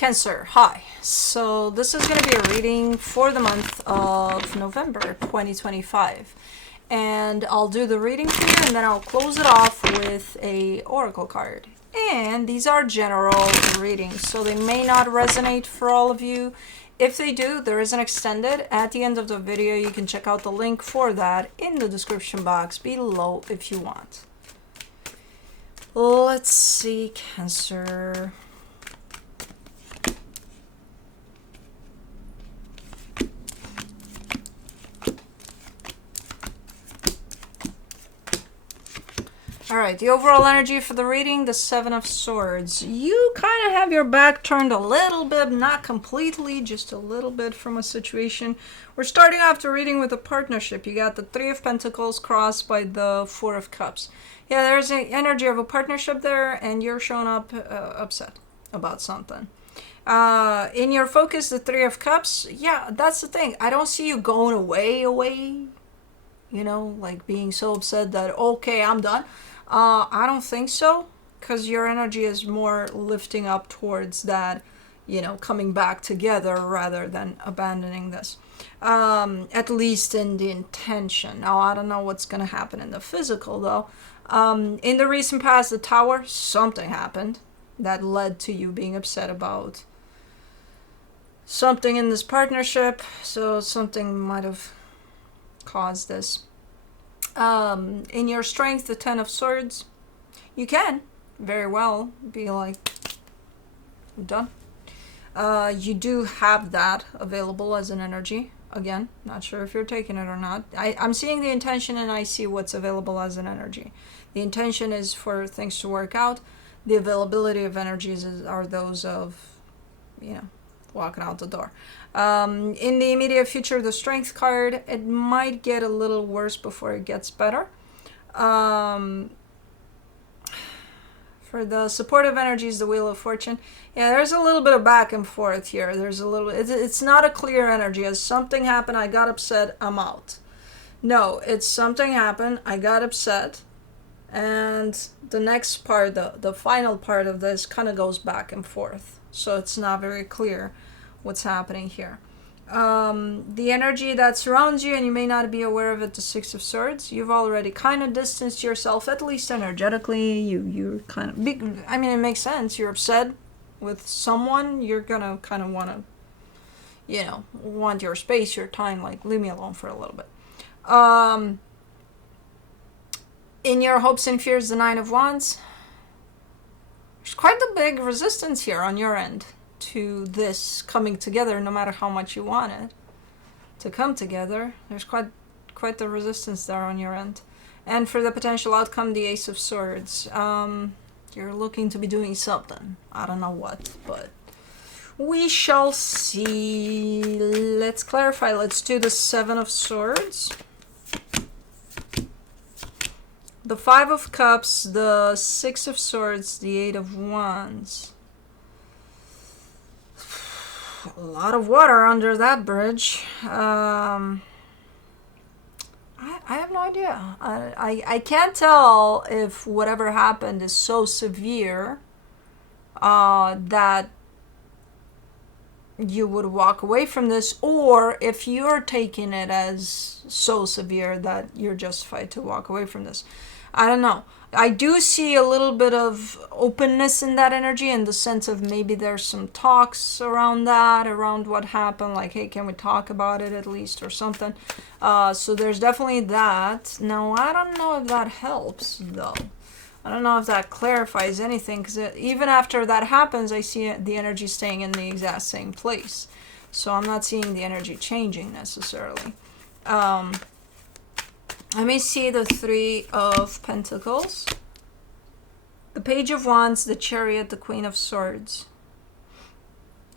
Cancer, hi. So this is going to be a reading for the month of November 2025. And I'll do the reading for you and then I'll close it off with a oracle card. And these are general readings, so they may not resonate for all of you. If they do, there is an extended. At the end of the video, you can check out the link for that in the description box below if you want. Let's see, Cancer. All right, the overall energy for the reading, the Seven of Swords. You kind of have your back turned a little bit, not completely, just a little bit from a situation. We're starting off the reading with a partnership. You got the Three of Pentacles crossed by the Four of Cups. Yeah, there's an energy of a partnership there, and you're showing up upset about something. In your focus, the Three of Cups, yeah, that's the thing. I don't see you going away, you know, like being so upset that, okay, I'm done. I don't think so, because your energy is more lifting up towards that, you know, coming back together rather than abandoning this. At least in the intention. Now, I don't know what's going to happen in the physical, though. In the recent past, the Tower, something happened that led to you being upset about something in this partnership. So something might have caused this. In your strength, the Ten of Swords, you can very well be like, I'm done. You do have that available as an energy. Again, not sure if you're taking it or not. I'm seeing the intention and I see what's available as an energy. The intention is for things to work out. The availability of energies are those of, you know, walking out the door. In the immediate future, the Strength card, it might get a little worse before it gets better. For the supportive energies, the Wheel of Fortune, yeah, there's a little bit of back and forth here. There's a little, it's not a clear energy. As something happened, I got upset, I'm out. No, it's something happened, I got upset, and the next part, the final part of this kind of goes back and forth. So it's not very clear what's happening here. The energy that surrounds you, and you may not be aware of it, the Six of Swords, you've already kind of distanced yourself, at least energetically. You're kind of, I mean, it makes sense. You're upset with someone, you're gonna kind of want to, you know, want your space, your time, like, leave me alone for a little bit. In your hopes and fears, the Nine of Wands, there's quite a big resistance here on your end to this coming together, no matter how much you want it to come together. There's quite the resistance there on your end. And for the potential outcome, the Ace of Swords. You're looking to be doing something. I don't know what, but we shall see. Let's clarify. Let's do the Seven of Swords, the Five of Cups, the Six of Swords, the Eight of Wands. A lot of water under that bridge. I have no idea. I can't tell if whatever happened is so severe that you would walk away from this, or if you're taking it as so severe that you're justified to walk away from this. I don't know. I do see a little bit of openness in that energy, in the sense of maybe there's some talks around that, around what happened, like, hey, can we talk about it at least, or something. So there's definitely that. Now, I don't know if that helps, though. I don't know if that clarifies anything, because even after that happens, I see the energy staying in the exact same place. So I'm not seeing the energy changing necessarily. Let me see the Three of Pentacles, the Page of Wands, the Chariot, the Queen of Swords.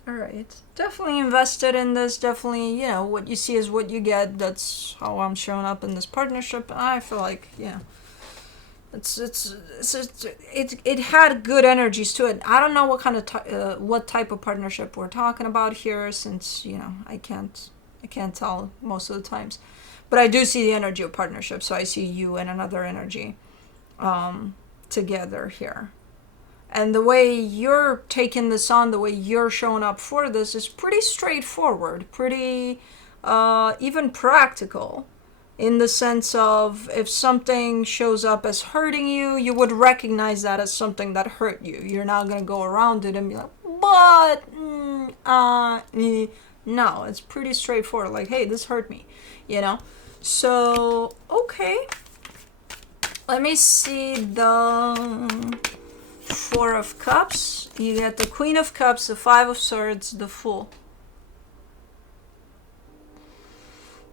All right. Definitely invested in this. Definitely, you know, what you see is what you get. That's how I'm showing up in this partnership. I feel like, yeah, it had good energies to it. I don't know what kind of what type of partnership we're talking about here, since, you know, I can't tell most of the times. But I do see the energy of partnership, so I see you and another energy together here. And the way you're taking this on, the way you're showing up for this is pretty straightforward, pretty even practical, in the sense of if something shows up as hurting you, you would recognize that as something that hurt you. You're not going to go around it and be like, but, no, it's pretty straightforward. Like, hey, this hurt me, you know? So, okay. Let me see the Four of Cups. You get the Queen of Cups, the Five of Swords, the Fool.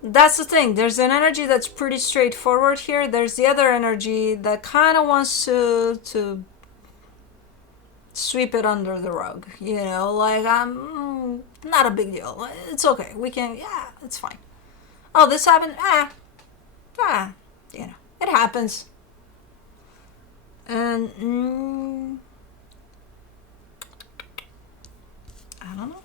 That's the thing. There's an energy that's pretty straightforward here. There's the other energy that kind of wants to sweep it under the rug. You know, like, I'm not a big deal. It's okay. We can, yeah, it's fine. Oh, this happened? You know, it happens. And, I don't know.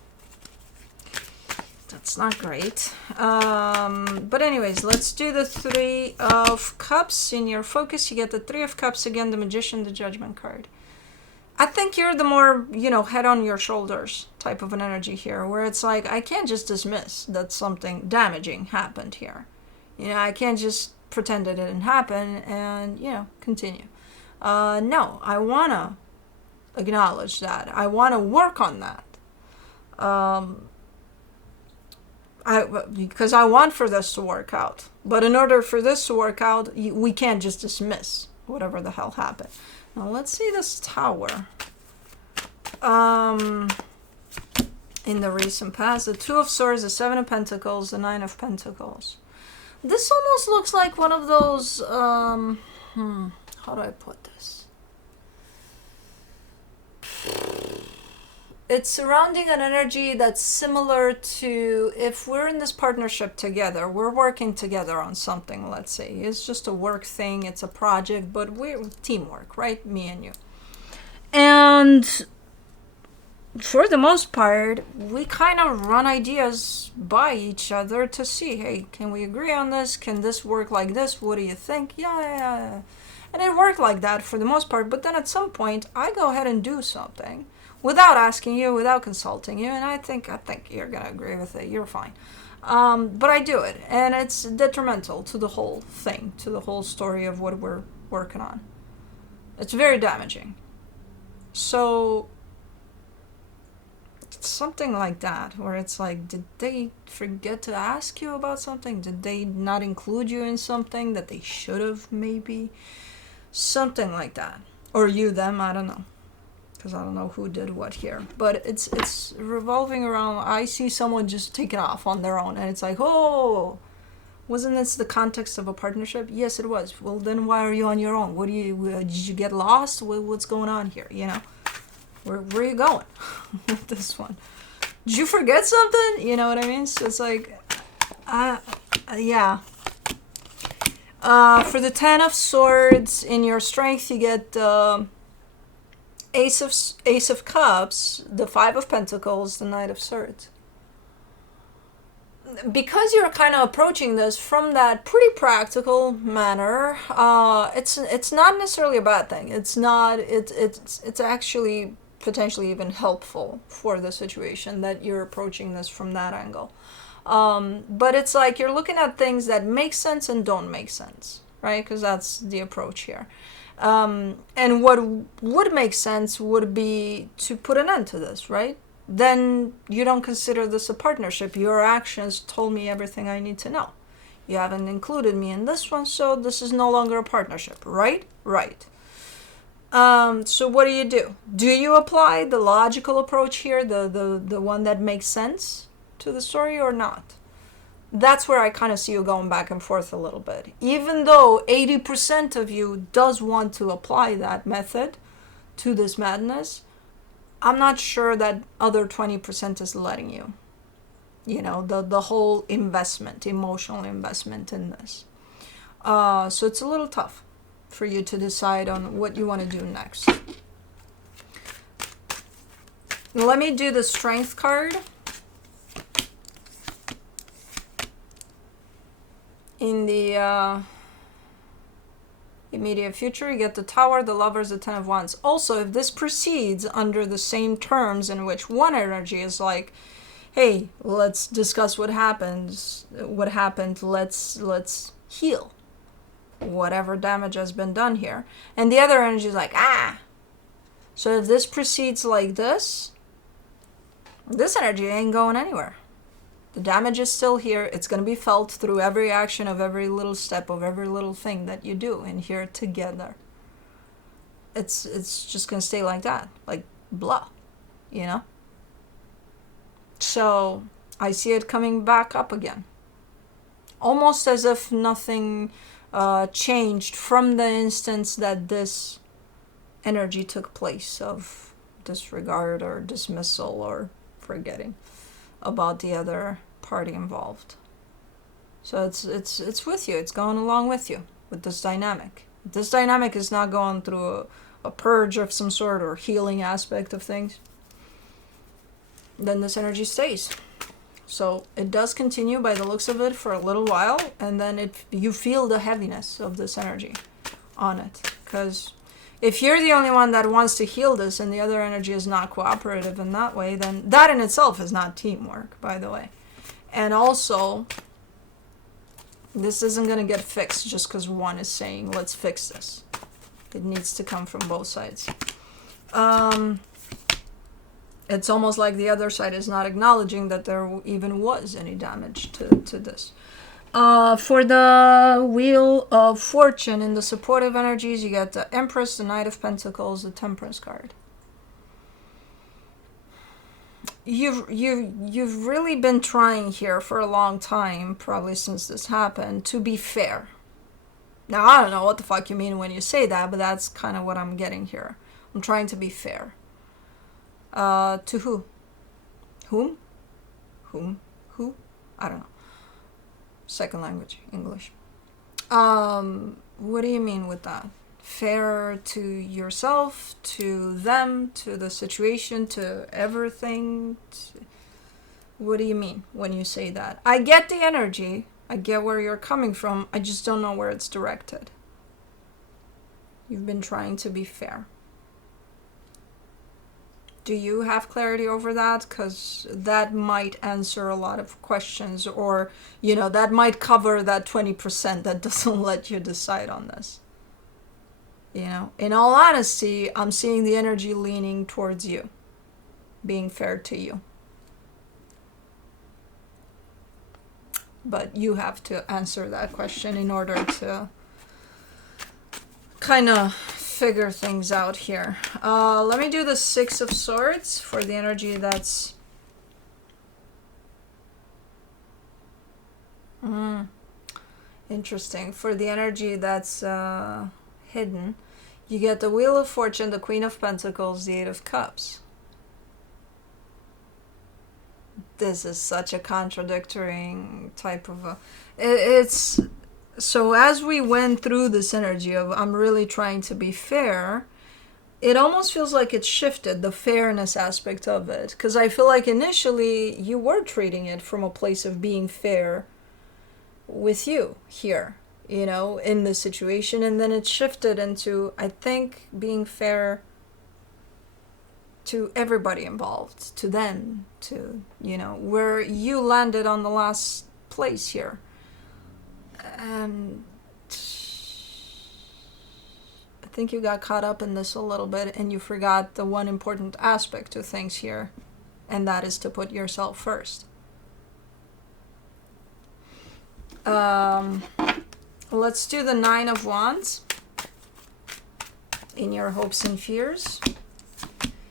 That's not great. But anyways, let's do the Three of Cups. In your focus, you get the Three of Cups again, the Magician, the Judgment card. I think you're the more, head on your shoulders type of an energy here, where it's like, I can't just dismiss that something damaging happened here. I can't just pretend it didn't happen and, continue. No, I want to acknowledge that. I want to work on that. Because I want for this to work out. But in order for this to work out, we can't just dismiss whatever the hell happened. Now let's see this Tower. In the recent past, the Two of Swords, the Seven of Pentacles, the Nine of Pentacles. This almost looks like one of those, how do I put this? It's surrounding an energy that's similar to if we're in this partnership together, we're working together on something, let's say. It's just a work thing, it's a project, but we're teamwork, right? Me and you. And for the most part, we kind of run ideas by each other to see, hey, can we agree on this? Can this work like this? What do you think? Yeah. And it worked like that for the most part, but then at some point, I go ahead and do something without asking you, without consulting you, and I think you're gonna agree with it. You're fine. But I do it, and it's detrimental to the whole thing, to the whole story of what we're working on. It's very damaging. So it's something like that, where it's like, did they forget to ask you about something? Did they not include you in something that they should have, maybe? Something like that. Or you, them, I don't know. Because I don't know who did what here. But it's revolving around, I see someone just taking off on their own. And it's like, oh, wasn't this the context of a partnership? Yes, it was. Well, then why are you on your own? Did you get lost? What's going on here, Where are you going with this one? Did you forget something? You know what I mean? So it's like, yeah. For the Ten of Swords, in your strength, you get the Ace of Cups, the Five of Pentacles, the Knight of Swords. Because you're kind of approaching this from that pretty practical manner, it's not necessarily a bad thing. It's actually potentially even helpful for the situation that you're approaching this from that angle. But it's like you're looking at things that make sense and don't make sense, right? Because that's the approach here. And what would make sense would be to put an end to this, right? Then you don't consider this a partnership. Your actions told me everything I need to know. You haven't included me in this one, so this is no longer a partnership, right? Right. So what do? Do you apply the logical approach here, the one that makes sense to the story, or not? That's where I kind of see you going back and forth a little bit. Even though 80% of you does want to apply that method to this madness, I'm not sure that other 20% is letting you. The whole investment, emotional investment in this. So it's a little tough for you to decide on what you want to do next. Let me do the Strength card. In the Immediate future, you get the Tower, the Lovers, the Ten of Wands. Also, if this proceeds under the same terms in which one energy is like, hey, let's discuss what happened, let's heal whatever damage has been done here. And the other energy is like, ah. So if this proceeds like this energy ain't going anywhere. The damage is still here. It's going to be felt through every action of every little step of every little thing that you do in here together. It's just going to stay like that, like blah, you know? So I see it coming back up again. Almost as if nothing changed from the instance that this energy took place of disregard or dismissal or forgetting about the other party involved. So it's with you. It's going along with you with this dynamic. This dynamic is not going through a purge of some sort or healing aspect of things. Then this energy stays. So it does continue by the looks of it for a little while, and then you feel the heaviness of this energy on it. Because if you're the only one that wants to heal this and the other energy is not cooperative in that way, then that in itself is not teamwork, by the way. And also, this isn't going to get fixed just because one is saying, let's fix this. It needs to come from both sides. It's almost like the other side is not acknowledging that there even was any damage to this. For the Wheel of Fortune, in the supportive energies, you get the Empress, the Knight of Pentacles, the Temperance card. You've really been trying here for a long time, probably since this happened, to be fair. Now, I don't know what the fuck you mean when you say that, but that's kind of what I'm getting here. I'm trying to be fair. To who? Whom? Who? I don't know. Second language, English. What do you mean with that? Fair to yourself, to them, to the situation, to everything? What do you mean when you say that? I get the energy. I get where you're coming from. I just don't know where it's directed. You've been trying to be fair. Do you have clarity over that? Because that might answer a lot of questions, or, that might cover that 20% that doesn't let you decide on this. In all honesty, I'm seeing the energy leaning towards you, being fair to you. But you have to answer that question in order to kind of figure things out here. Let me do the Six of Swords for the energy that's interesting. For the energy that's hidden, you get the Wheel of Fortune, the Queen of Pentacles, the Eight of Cups. This is such a contradictory type of it's so as we went through this energy of I'm really trying to be fair, it almost feels like it shifted, the fairness aspect of it. Because I feel like initially you were treating it from a place of being fair with you here, in this situation. And then it shifted into, I think, being fair to everybody involved, to them, to, where you landed on the last place here. And I think you got caught up in this a little bit and you forgot the one important aspect to things here, and that is to put yourself first. Let's do the Nine of Wands in your hopes and fears.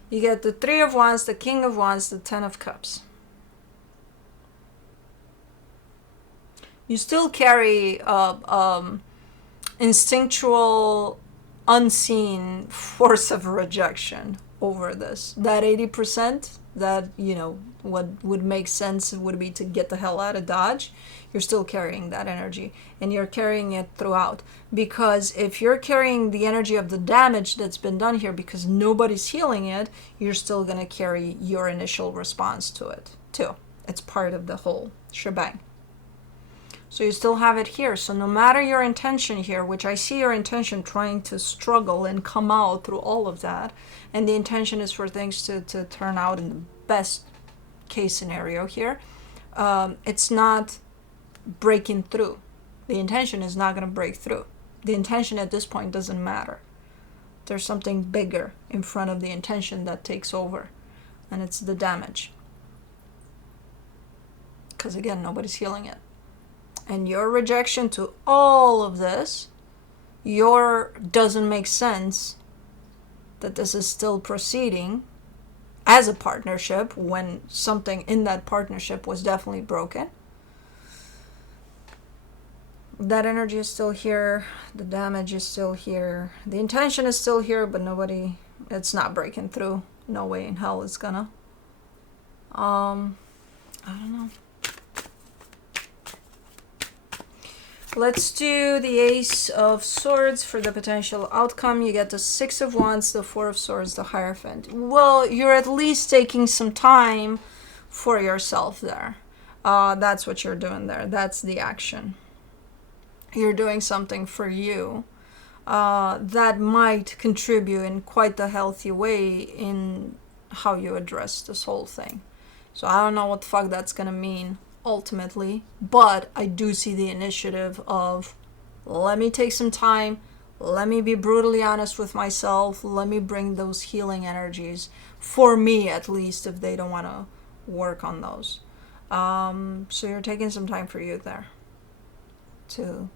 You get the Three of Wands, the King of Wands, the Ten of Cups. You still carry instinctual, unseen force of rejection over this. That 80%, that, what would make sense would be to get the hell out of Dodge. You're still carrying that energy, and you're carrying it throughout. Because if you're carrying the energy of the damage that's been done here because nobody's healing it, you're still going to carry your initial response to it, too. It's part of the whole shebang. So you still have it here. So no matter your intention here, which I see your intention trying to struggle and come out through all of that, and the intention is for things to turn out in the best case scenario here, it's not breaking through. The intention is not going to break through. The intention at this point doesn't matter. There's something bigger in front of the intention that takes over, and it's the damage. Because again, nobody's healing it. And your rejection to all of this, your doesn't make sense that this is still proceeding as a partnership when something in that partnership was definitely broken. That energy is still here. The damage is still here. The intention is still here, but it's not breaking through. No way in hell it's gonna. I don't know. Let's do the Ace of Swords for the potential outcome. You get the Six of Wands, the Four of Swords, the Hierophant. Well, you're at least taking some time for yourself there. That's what you're doing there. That's the action. You're doing something for you that might contribute in quite a healthy way in how you address this whole thing. So I don't know what the fuck that's gonna mean ultimately, but I do see the initiative of, let me take some time, let me be brutally honest with myself, let me bring those healing energies, for me at least, if they don't want to work on those. So you're taking some time for you there to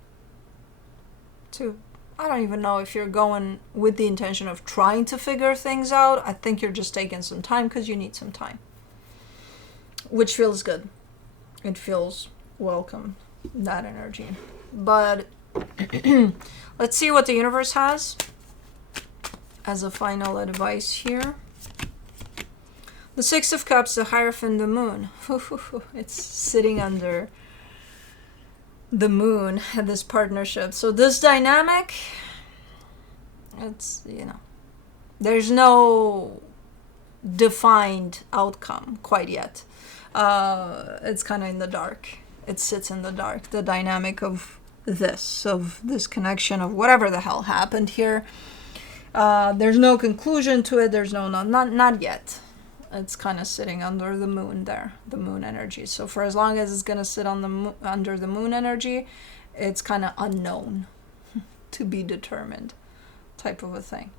I don't even know if you're going with the intention of trying to figure things out. I think you're just taking some time because you need some time, which feels good. It feels welcome, that energy. But let's see what the universe has as a final advice here. The Six of Cups, the Hierophant, the Moon. It's sitting under the moon at this partnership. So this dynamic, it's, there's no defined outcome quite yet. It's kind of in the dark. It sits in the dark. The dynamic of this connection of whatever the hell happened here. There's no conclusion to it. There's not yet. It's kind of sitting under the moon there, the moon energy. So for as long as it's gonna sit on under the moon energy, it's kind of unknown, to be determined, type of a thing.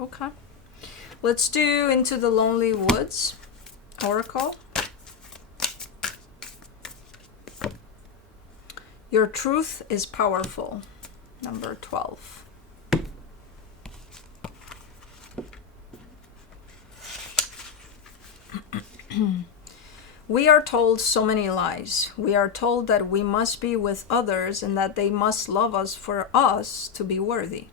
Okay, let's do Into the Lonely Woods Oracle. Your truth is powerful. Number 12. We are told so many lies. We are told that we must be with others and that they must love us for us to be worthy.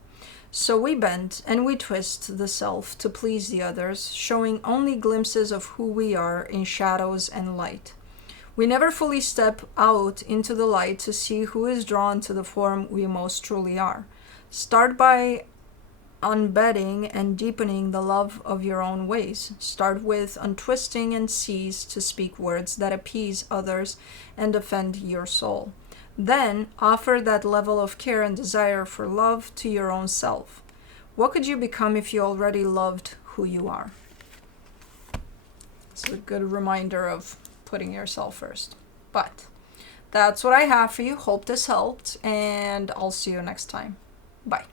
So we bend and we twist the self to please the others, showing only glimpses of who we are in shadows and light. We never fully step out into the light to see who is drawn to the form we most truly are. Start by unbedding and deepening the love of your own ways. Start with untwisting and cease to speak words that appease others and defend your soul. Then offer that level of care and desire for love to your own self. What could you become if you already loved who you are? It's a good reminder of putting yourself first. But that's what I have for you. Hope this helped, and I'll see you next time. Bye.